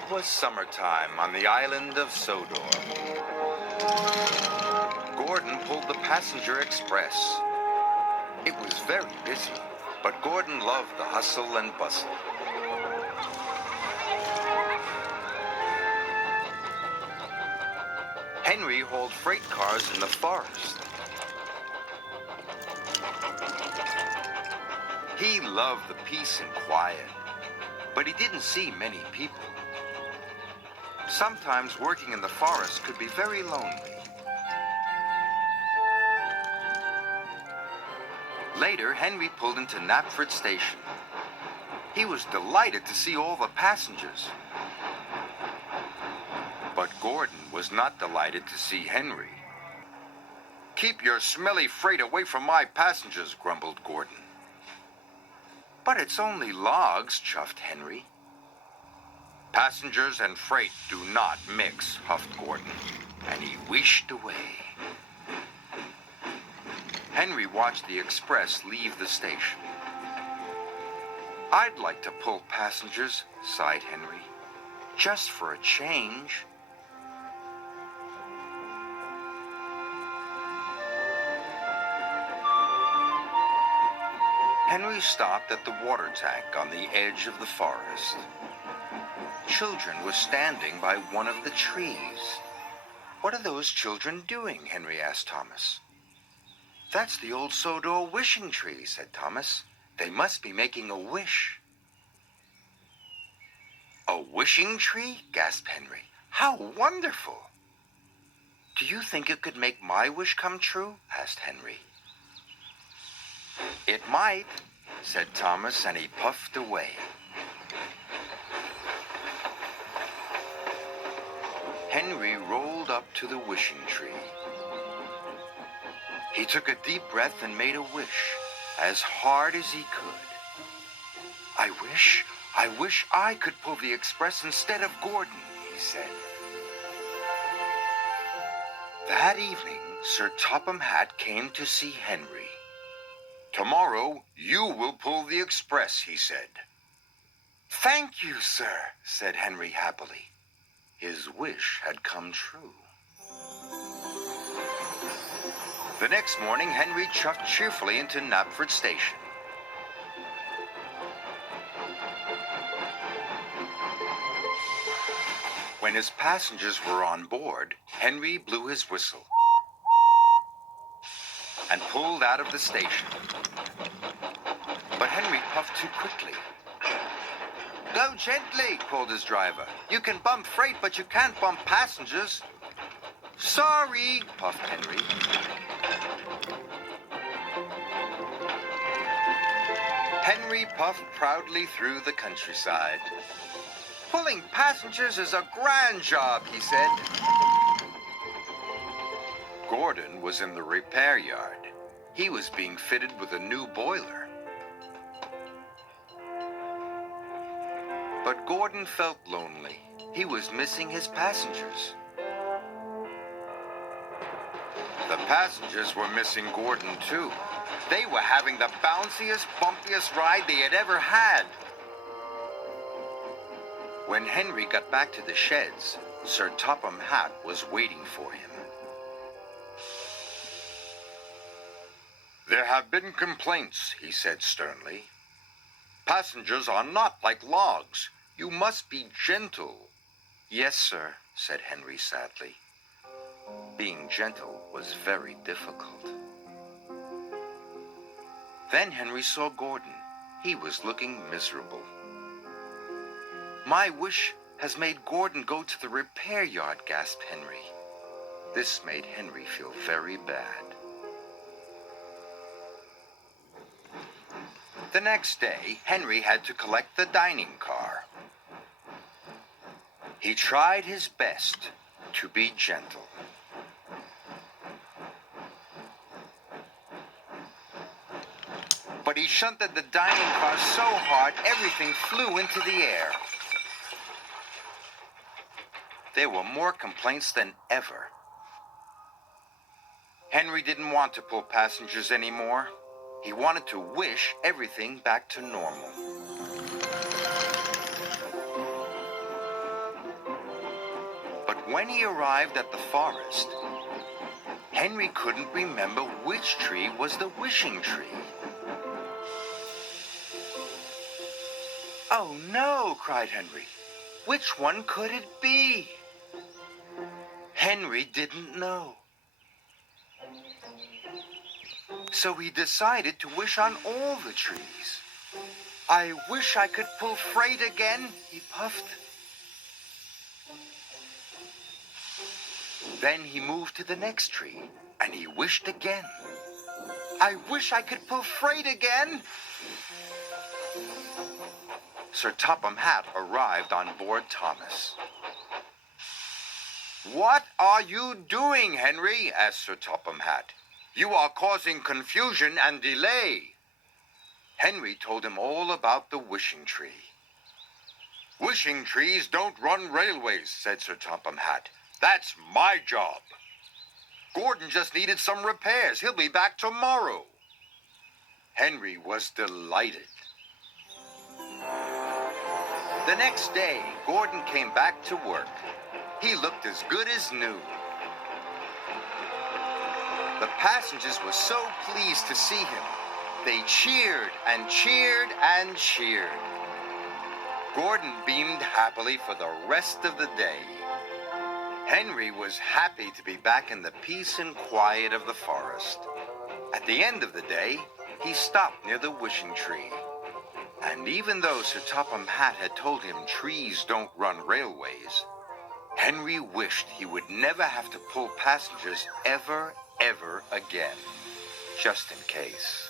It was summertime on the island of Sodor. Gordon pulled the passenger express. It was very busy, but Gordon loved the hustle and bustle. Henry hauled freight cars in the forest. He loved the peace and quiet, but he didn't see many people. Sometimes working in the forest could be very lonely. Later, Henry pulled into Knapford Station. He was delighted to see all the passengers. But Gordon was not delighted to see Henry. "Keep your smelly freight away from my passengers," grumbled Gordon. "But it's only logs," chuffed Henry. "Passengers and freight do not mix," huffed Gordon, and he wheeshed away. Henry watched the express leave the station. "I'd like to pull passengers," sighed Henry, "just for a change." Henry stopped at the water tank on the edge of the forest. Children were standing by one of the trees. "What are those children doing?" Henry asked Thomas. "That's the old Sodor wishing tree," said Thomas. "They must be making a wish." "A wishing tree?" gasped Henry. "How wonderful!" "Do you think it could make my wish come true?" asked Henry. "It might," said Thomas, and he puffed away. Henry rolled up to the wishing tree. He took a deep breath and made a wish, as hard as he could. I wish I could pull the express instead of Gordon," he said. That evening, Sir Topham Hatt came to see Henry. "Tomorrow, you will pull the express," he said. "Thank you, sir," said Henry happily. His wish had come true. The next morning, Henry chuffed cheerfully into Knapford Station. When his passengers were on board, Henry blew his whistle and pulled out of the station. But Henry puffed too quickly. "Go gently," called his driver. "You can bump freight, but you can't bump passengers." "Sorry," puffed Henry. Henry puffed proudly through the countryside. "Pulling passengers is a grand job," he said. Gordon was in the repair yard. He was being fitted with a new boiler. But Gordon felt lonely. He was missing his passengers. The passengers were missing Gordon, too. They were having the bounciest, bumpiest ride they had ever had. When Henry got back to the sheds, Sir Topham Hatt was waiting for him. "There have been complaints," he said sternly. "Passengers are not like logs. You must be gentle." "Yes, sir," said Henry sadly. Being gentle was very difficult. Then Henry saw Gordon. He was looking miserable. "My wish has made Gordon go to the repair yard," gasped Henry. This made Henry feel very bad. The next day, Henry had to collect the dining car. He tried his best to be gentle. But he shunted the dining car so hard, everything flew into the air. There were more complaints than ever. Henry didn't want to pull passengers anymore. He wanted to wish everything back to normal. when he arrived at the forest, Henry couldn't remember which tree was the wishing tree. "Oh no," cried Henry. "Which one could it be?" Henry didn't know. So he decided to wish on all the trees. "I wish I could pull freight again," he puffed. Then he moved to the next tree, and he wished again. "I wish I could pull freight again." Sir Topham Hatt arrived on board Thomas. "What are you doing, Henry?" asked Sir Topham Hatt. "You are causing confusion and delay." Henry told him all about the wishing tree. "Wishing trees don't run railways," said Sir Topham Hatt. "That's my job. Gordon just needed some repairs. He'll be back tomorrow." Henry was delighted. The next day, Gordon came back to work. He looked as good as new. The passengers were so pleased to see him. They cheered and cheered and cheered. Gordon beamed happily for the rest of the day. Henry was happy to be back in the peace and quiet of the forest. At the end of the day, he stopped near the wishing tree. And even though Sir Topham Hatt had told him trees don't run railways, Henry wished he would never have to pull passengers ever again, just in case.